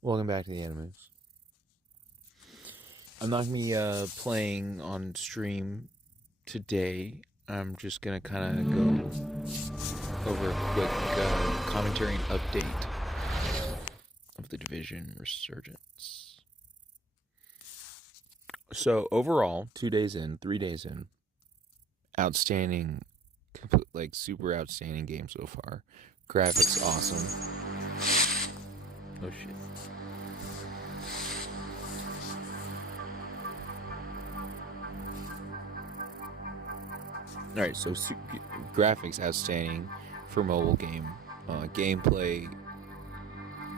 Welcome back to the Animus. I'm not going to be playing on stream today. I'm just going to kind of go over a quick commentary and update of the Division Resurgence. So, overall, 2 days in, 3 days in, outstanding, like super outstanding game so far. Graphics awesome. Oh shit. All right, so graphics outstanding for mobile game. Gameplay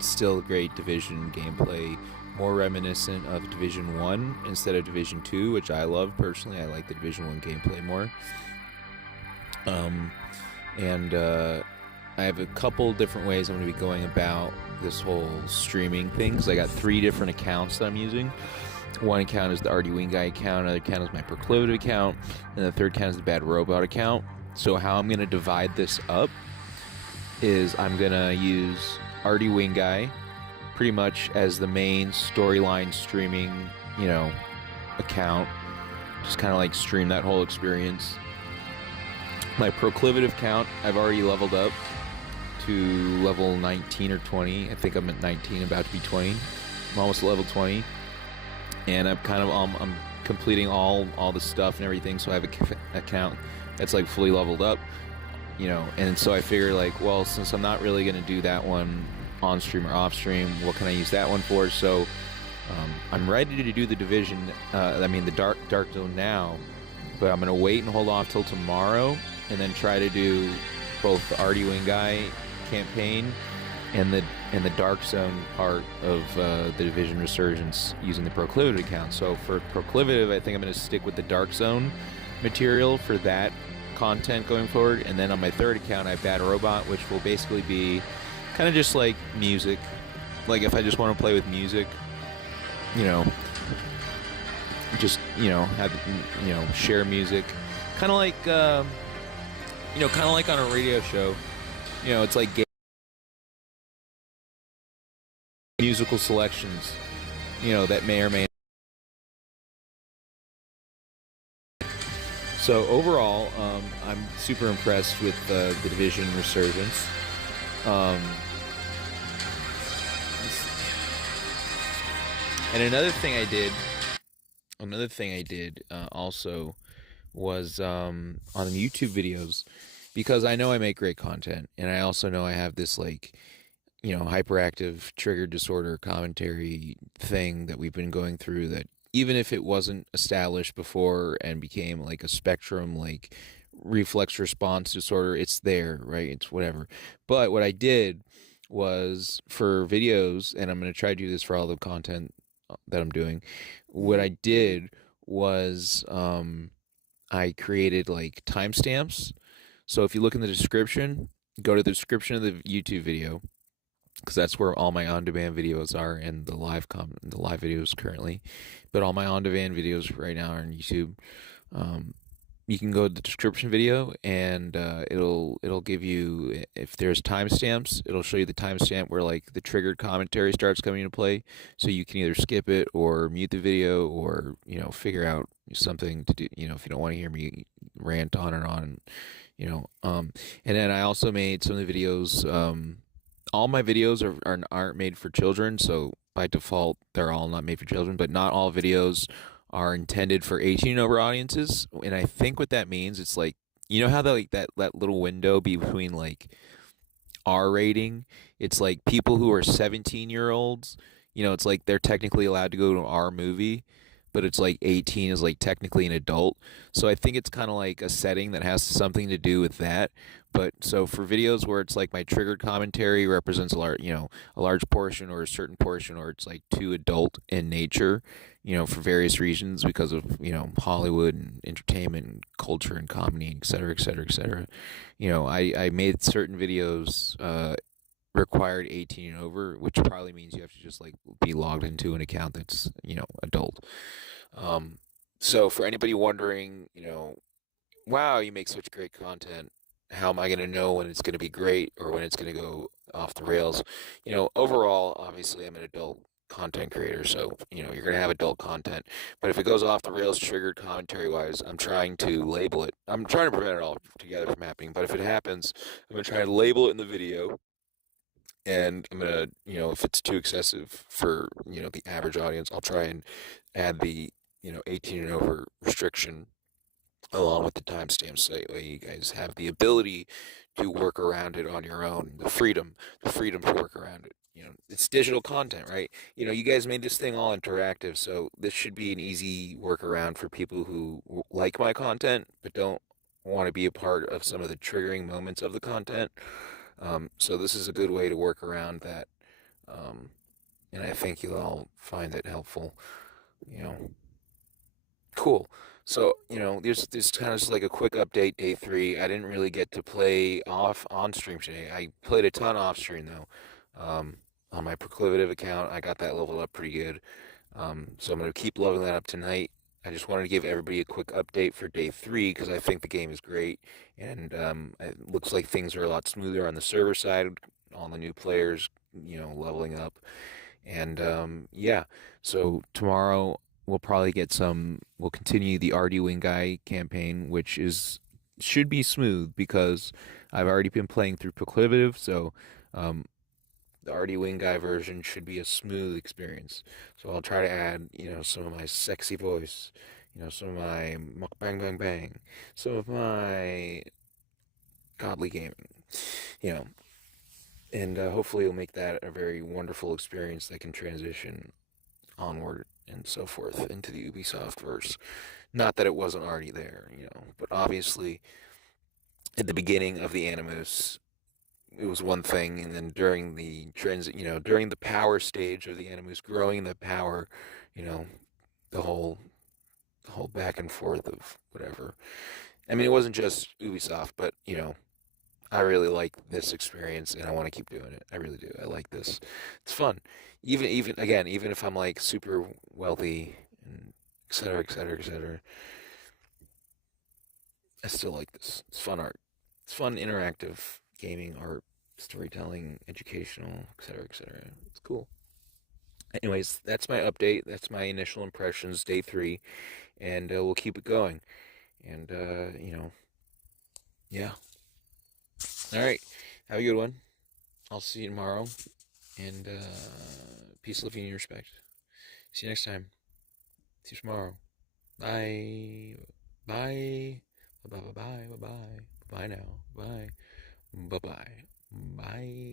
still great Division gameplay, more reminiscent of Division 1 instead of Division 2, which I love personally. I like the Division 1 gameplay more. And I have a couple different ways I'm going to be going about this whole streaming thing, because I got 3 different accounts that I'm using. One account is the RD Wing Guy account, another account is my Proclivity account, and the third account is the Bad Robot account. So how I'm going to divide this up is I'm going to use RD Wing Guy pretty much as the main storyline streaming, account. Just kind of like stream that whole experience. My Proclivity account, I've already leveled up to level 19 or 20. I think I'm at 19, about to be 20. I'm almost level 20. And I'm completing all the stuff and everything, so I have an account that's like fully leveled up, and so I figure, like, well, since I'm not really going to do that one on stream or off stream, what can I use that one for? So I'm ready to do the Division, the Dark Zone now, but I'm going to wait and hold off till tomorrow, and then try to do both the RD Wing Guy campaign and the Dark Zone part of the Division Resurgence using the Proclivity account. So for Proclivity, I think I'm going to stick with the Dark Zone material for that content going forward. And then on my third account, I have Bad Robot, which will basically be kind of just like music. Like if I just want to play with music, have, share music. Kind of like, on a radio show. It's like musical selections, that may or may not. So overall, I'm super impressed with the Division Resurgence. And another thing I did also was on YouTube videos, because I know I make great content, and I also know I have this hyperactive trigger disorder commentary thing that we've been going through, that even if it wasn't established before and became like a spectrum, like reflex response disorder, it's there, right? It's whatever. But what I did was, for videos, and I'm going to try to do this for all the content that I'm doing, what I did was I created like timestamps. So if you look in the description, go to the description of the YouTube video, because that's where all my on-demand videos are, and the live videos currently. But all my on-demand videos right now are on YouTube. You can go to the description video, and it'll give you, if there's timestamps, it'll show you the timestamp where like the triggered commentary starts coming into play. So you can either skip it or mute the video, or figure out something to do. If you don't want to hear me rant on and on, And then I also made some of the videos. All my videos aren't made for children, so by default they're all not made for children. But not all videos are intended for 18 and over audiences. And I think what that means, it's like, how that little window between like R rating, it's like people who are 17-year-olds, it's like they're technically allowed to go to an R movie, but it's like 18 is like technically an adult. So I think it's kind of like a setting that has something to do with that. But so for videos where it's like my triggered commentary represents a large portion or a certain portion, or it's like too adult in nature, for various reasons, because of, Hollywood and entertainment and culture and comedy, et cetera, et cetera, et cetera. I made certain videos required 18 and over, which probably means you have to just like be logged into an account that's, adult. So for anybody wondering, wow, you make such great content, how am I going to know when it's going to be great or when it's going to go off the rails. Overall, obviously, I'm an adult content creator, so you're gonna have adult content. But if it goes off the rails, triggered commentary wise, I'm trying to label it. I'm trying to prevent it all together from happening. But if it happens, I'm gonna try to label it in the video, and I'm gonna, if it's too excessive for the average audience, I'll try and add the 18 and over restriction along with the timestamps, so that way you guys have the ability to work around it on your own. The freedom to work around it. It's digital content, right? You guys made this thing all interactive, so this should be an easy workaround for people who like my content but don't want to be a part of some of the triggering moments of the content. So this is a good way to work around that, um, and I think you'll all find it helpful. You know, Cool. So, there's kind of just like a quick update, day three. I didn't really get to play off on stream today. I played a ton off stream though. On my proclivative account, I got that leveled up pretty good. So I'm gonna keep leveling that up tonight. I just wanted to give everybody a quick update for day three because I think the game is great, and it looks like things are a lot smoother on the server side. All the new players, leveling up. And yeah, so tomorrow we'll probably get some. We'll continue the RD Wing Guy campaign, which is should be smooth because I've already been playing through Proclivative, so um, the RD Wing Guy version should be a smooth experience. So I'll try to add, some of my sexy voice, some of my bang bang bang, some of my godly gaming, you know, and hopefully it'll make that a very wonderful experience that can transition onward and so forth into the Ubisoft verse. Not that it wasn't already there, but obviously at the beginning of the Animus, it was one thing, and then during the during the power stage of the Animus, growing the power, you know, the whole back and forth of whatever. I mean, it wasn't just Ubisoft, but I really like this experience, and I want to keep doing it. I really do. I like this. It's fun. Even again, even if I'm like super wealthy and et cetera, et cetera, et cetera, I still like this. It's fun art. It's fun, interactive gaming, art, storytelling, educational, et cetera, et cetera. It's cool. Anyways, that's my update. That's my initial impressions, day three, and we'll keep it going. And yeah. All right. Have a good one. I'll see you tomorrow. And peace, love, and respect. See you next time. See you tomorrow. Bye. Bye. Bye. Bye. Bye. Bye. Bye now. Bye. Bye. Bye. Bye.